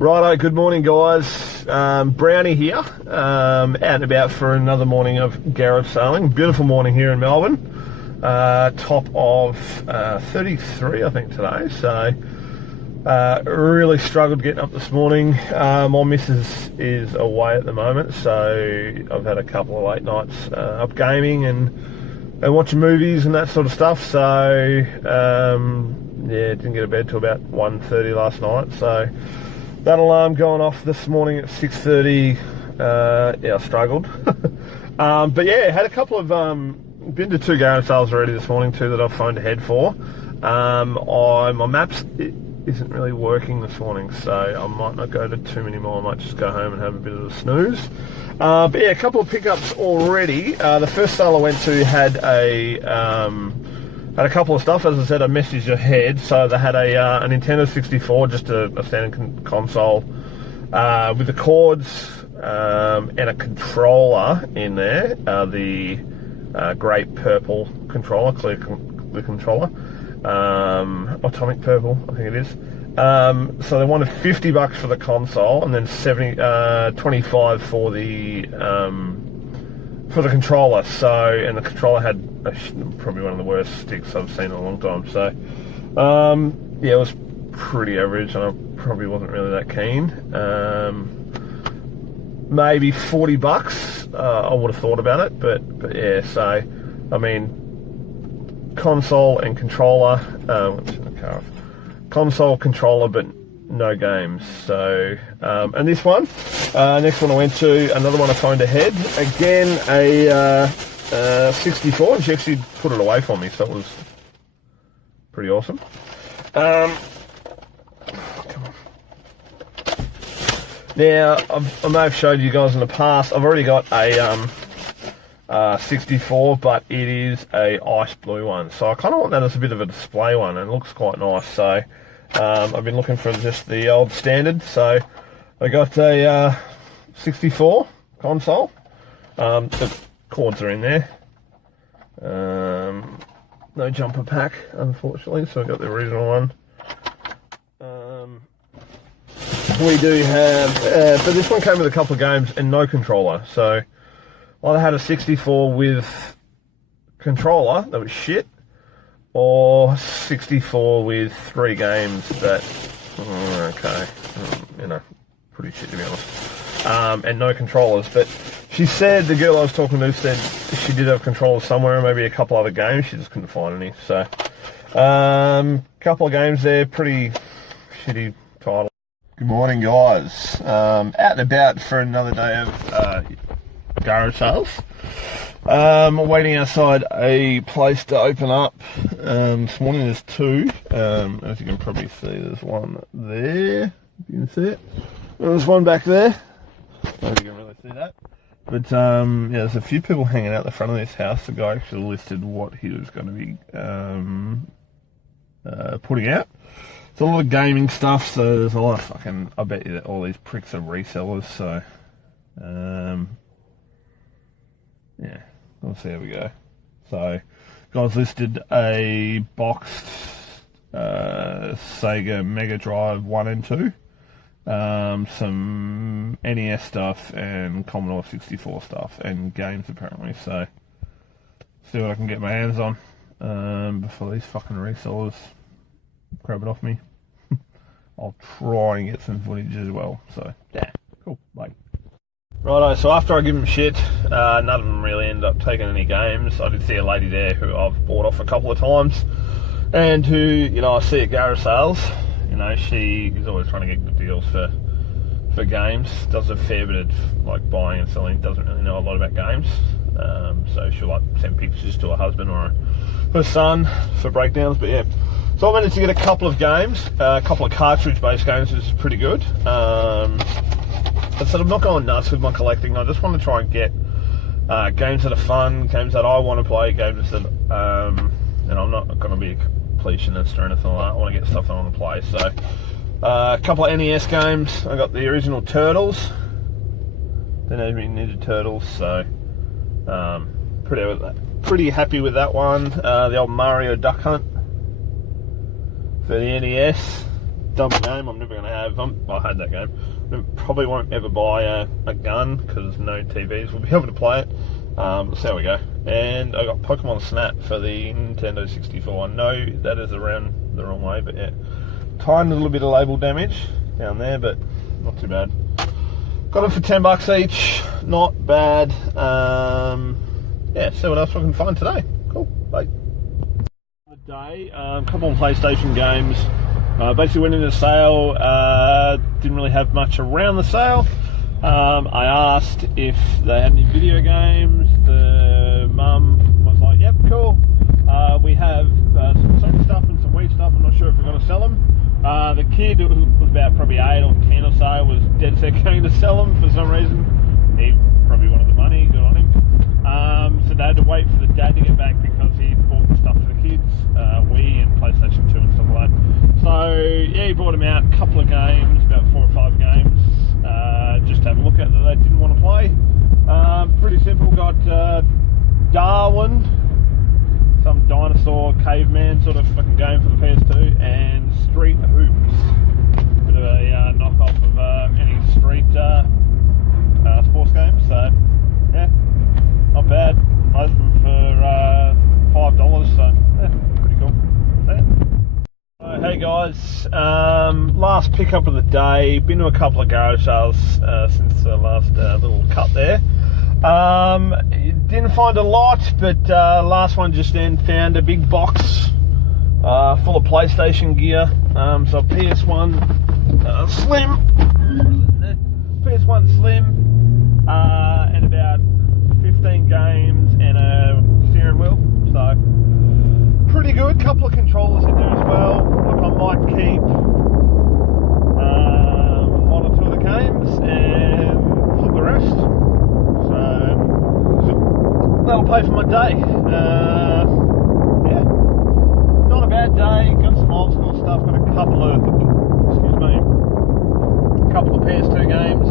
Righto, good morning guys. Brownie here, out and about for another morning of garage sailing. Beautiful morning here in Melbourne. Top of 33 I think today, so really struggled getting up this morning. My missus is away at the moment, so I've had a couple of late nights up gaming and watching movies and that sort of stuff, so yeah, didn't get to bed till about 1:30 last night, so that alarm going off this morning at 6:30, yeah, I struggled. But yeah, had a couple of, been to 2 garage sales already this morning, 2 that I've phoned ahead for. My maps isn't really working this morning, so I might not go to too many more. I might just go home and have a bit of a snooze. But yeah, a couple of pickups already. The first sale I went to had a couple of stuff. As I said, I messaged ahead. So they had a Nintendo 64, just a standard console, with the cords and a controller in there. The great purple controller, clear controller, atomic purple, I think it is. So they wanted $50 for the console, and then 25 for the controller. So, and the controller had probably one of the worst sticks I've seen in a long time. So, yeah, it was pretty average, and I probably wasn't really that keen. Maybe $40, I would have thought about it, but yeah. So, I mean, console and controller. Let's turn the car off. Console, controller, but no games. So, and this one, next one I went to, another one I phoned ahead. Again, a 64, and she actually put it away for me, so it was pretty awesome. Come on. Now, I may have showed you guys in the past, I've already got a 64, but it is a ice blue one. So I kind of want that as a bit of a display one, and it looks quite nice. So I've been looking for just the old standard. So I got a 64 console. The cords are in there. No jumper pack, unfortunately, so I got the original one. We do have, but this one came with a couple of games and no controller. So I had a 64 with controller that was shit, or 64 with 3 games that, okay, you know, pretty shit to be honest, and no controllers. But she said, the girl I was talking to said she did have controllers somewhere, maybe a couple other games, she just couldn't find any. So, couple of games there, pretty shitty title. Good morning guys, out and about for another day of garage sales. Waiting outside a place to open up. This morning there's 2. As you can probably see, there's one there. If you can see it. There's one back there. I don't know if you can really see that. But yeah, there's a few people hanging out the front of this house. The guy actually listed what he was going to be putting out. It's a lot of gaming stuff, so there's a lot of fucking, I bet you that all these pricks are resellers, so yeah, we'll see how we go. So, guys listed a boxed Sega Mega Drive 1 and 2, some NES stuff, and Commodore 64 stuff, and games apparently, so see what I can get my hands on before these fucking resellers grab it off me. I'll try and get some footage as well, so yeah, cool, bye. Righto, so after I give them shit, none of them really ended up taking any games. I did see a lady there who I've bought off a couple of times, and who, you know, I see at garage sales. You know, she is always trying to get good deals for games. Does a fair bit of like buying and selling. Doesn't really know a lot about games, so she'll like send pictures to her husband or her son for breakdowns. But yeah, so I managed to get a couple of games, a couple of cartridge-based games, which is pretty good. I said I'm not going nuts with my collecting. I just want to try and get games that are fun, games that I want to play, games that, and I'm not going to be a completionist or anything like that. I want to get stuff that I want to play. So, a couple of NES games. I got the original Turtles, the Ninja Turtles. So, pretty happy with that one. The old Mario Duck Hunt for the NES. dumb game I'm never going to have. I had that game. I probably won't ever buy a gun because no TVs will be able to play it. So there we go. And I got Pokemon Snap for the Nintendo 64. I know that is around the wrong way, but yeah. Tiny little bit of label damage down there, but not too bad. Got it for $10 each. Not bad. Yeah, see what else I can find today. Cool. Bye. The day, a couple of PlayStation games. Basically went into sale. Didn't really have much around the sale. I asked if they had any video games. The mum was like, "Yep, cool. We have some Sony stuff and some Wii stuff. I'm not sure if we're going to sell them." The kid, who was about probably 8 or 10 or so, was dead set going to sell them for some reason. He probably wanted the money. Good on him. So they had to wait for the dad to get back because he bought the stuff for the kids, Wii and PlayStation 2 and stuff like that. So yeah, he brought him out a couple of games, about 4 or 5 games, just to have a look at that they didn't want to play. Pretty simple. Got Darwin, some dinosaur caveman sort of fucking game for the PS2, and Street Hoops, bit of a knockoff of any street sports games. So yeah, not bad. Both of them for $5, so yeah, pretty cool. Hey guys, last pickup of the day. Been to a couple of garage sales since the last little cut there. Didn't find a lot, but last one just then found a big box full of PlayStation gear. So PS1 Slim, PS1 Slim, and about 15 games and a steering wheel. So pretty good. Couple of controllers in there as well. Like I might keep 1 or 2 of the games and flip the rest. So that'll pay for my day. Yeah, not a bad day. Got some old school stuff. Got a couple of PS2 games.